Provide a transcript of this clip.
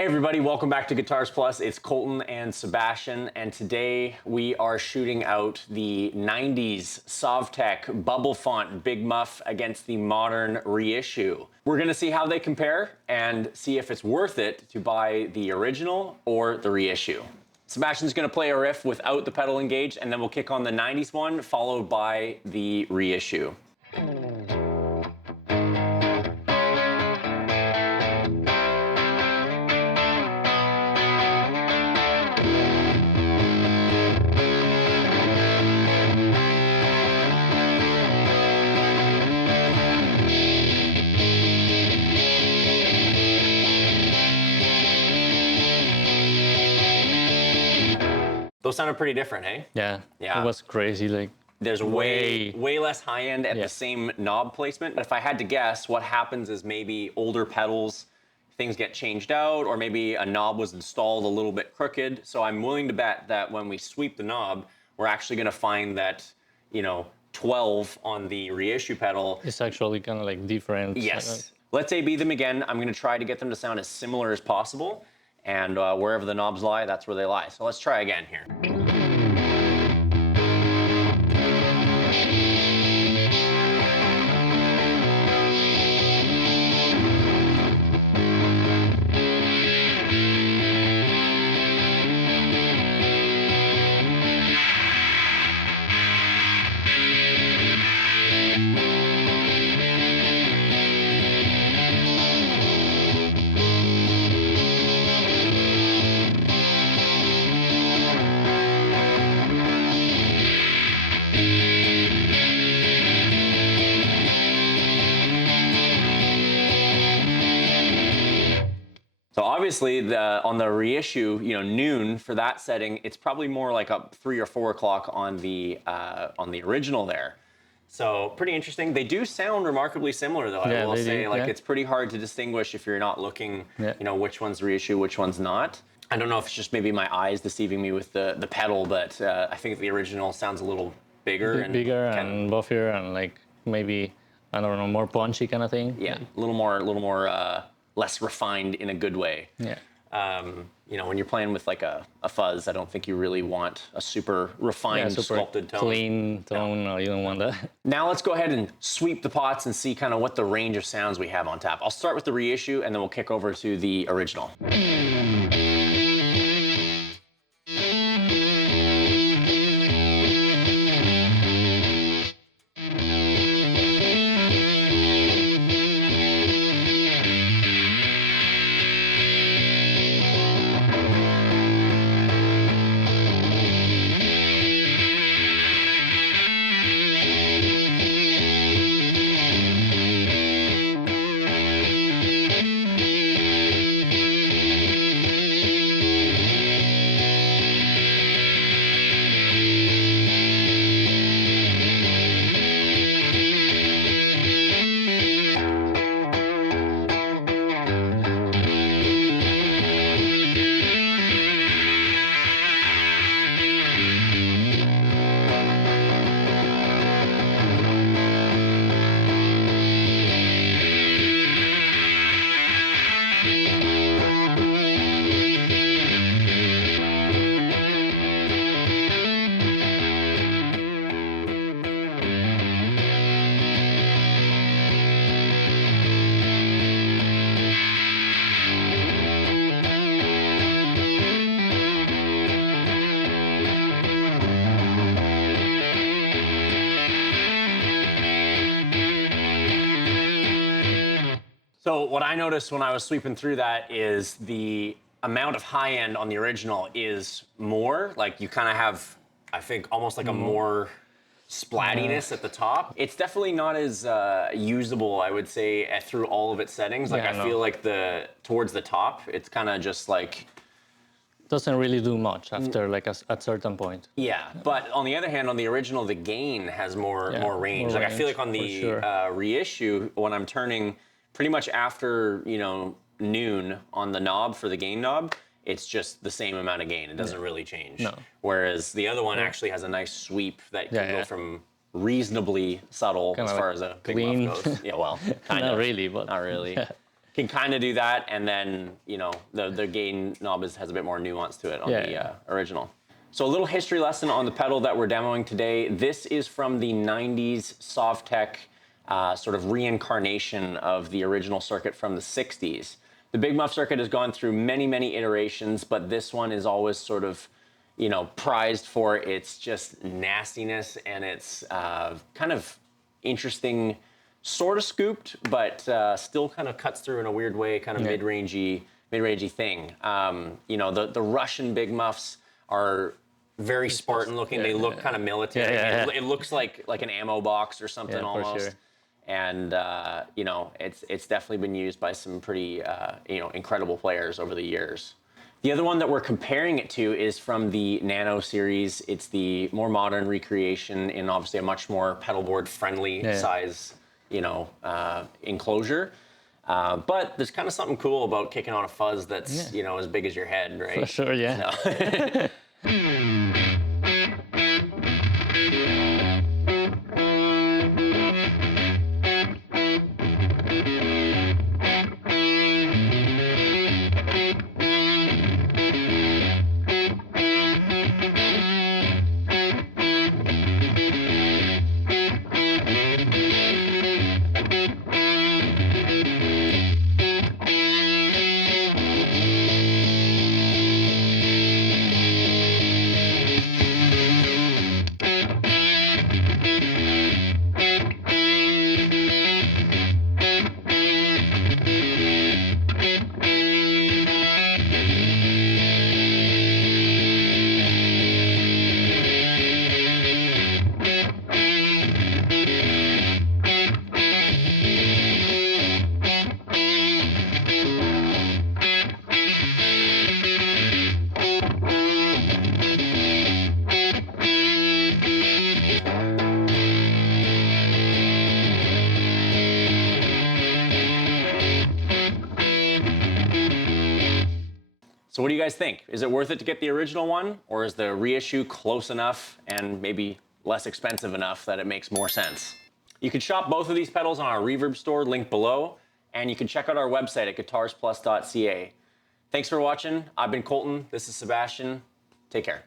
Hey everybody, welcome back to Guitars Plus. It's Colton and Sebastian, and today we are shooting out the 90s Sovtek bubble font Big Muff against the modern reissue. We're gonna see how they compare and see if it's worth it to buy the original or the reissue. Sebastian's gonna play a riff without the pedal engaged, and then we'll kick on the 90s one, followed by the reissue. Those sounded pretty different, eh? Yeah, Yeah. It was crazy. Like, there's way less high end at the same knob placement. But if I had to guess, what happens is maybe older pedals, things get changed out, or maybe a knob was installed a little bit crooked. So I'm willing to bet that when we sweep the knob, we're actually gonna find that, 12 on the reissue pedal. it's actually kind of like different. Yes. Let's A/B them again. I'm gonna try to get them to sound as similar as possible. And wherever the knobs lie, that's where they lie. So let's try again here. So obviously, on the reissue, noon for that setting, it's probably more like a 3 or 4 o'clock on the original there. So pretty interesting. They do sound remarkably similar, though. I will say, it's pretty hard to distinguish if you're not looking, which one's reissue, which one's not. I don't know if it's just maybe my eyes deceiving me with the pedal, but I think the original sounds a little bigger and buffier and like maybe, I don't know, more punchy kind of thing. Yeah, a little more less refined in a good way. Yeah. When you're playing with like a fuzz, I don't think you really want a super refined, super sculpted tone. Clean tone, no, you don't want that. Now let's go ahead and sweep the pots and see kind of what the range of sounds we have on tap. I'll start with the reissue and then we'll kick over to the original. So what I noticed when I was sweeping through that is the amount of high end on the original is more. Like you kind of have, I think, almost like a more splattiness at the top. It's definitely not as usable, I would say, through all of its settings. Like I feel like towards the top, it's kind of just like doesn't really do much after like at certain point. Yeah, but on the other hand, on the original, the gain has more range. Like I feel like on the reissue, when I'm turning pretty much after noon on the knob for the gain knob, it's just the same amount of gain. It doesn't really change. No. Whereas the other one actually has a nice sweep that can go from reasonably subtle as far as a big muff goes. Yeah, well, kind of. Not really, but not really. can kind of do that, and then the gain knob has a bit more nuance to it on the original. So a little history lesson on the pedal that we're demoing today. This is from the 90s Sovtek sort of reincarnation of the original circuit from the 60s. The Big Muff circuit has gone through many, many iterations, but this one is always sort of, prized for its just nastiness and its kind of interesting, sort of scooped, but still kind of cuts through in a weird way, kind of mid-rangey thing. The Russian Big Muffs are very Spartan looking. They look kind of military. It looks like an ammo box or something almost. For sure. And it's definitely been used by some pretty incredible players over the years. The other one that we're comparing it to is from the Nano series. It's the more modern recreation in obviously a much more pedal board friendly size, enclosure. But there's kind of something cool about kicking on a fuzz that's as big as your head, right? For sure, yeah. So. So what do you guys think? Is it worth it to get the original one, or is the reissue close enough and maybe less expensive enough that it makes more sense? You can shop both of these pedals on our Reverb store, link below, and you can check out our website at guitarsplus.ca. Thanks for watching. I've been Colton. This is Sebastian. Take care.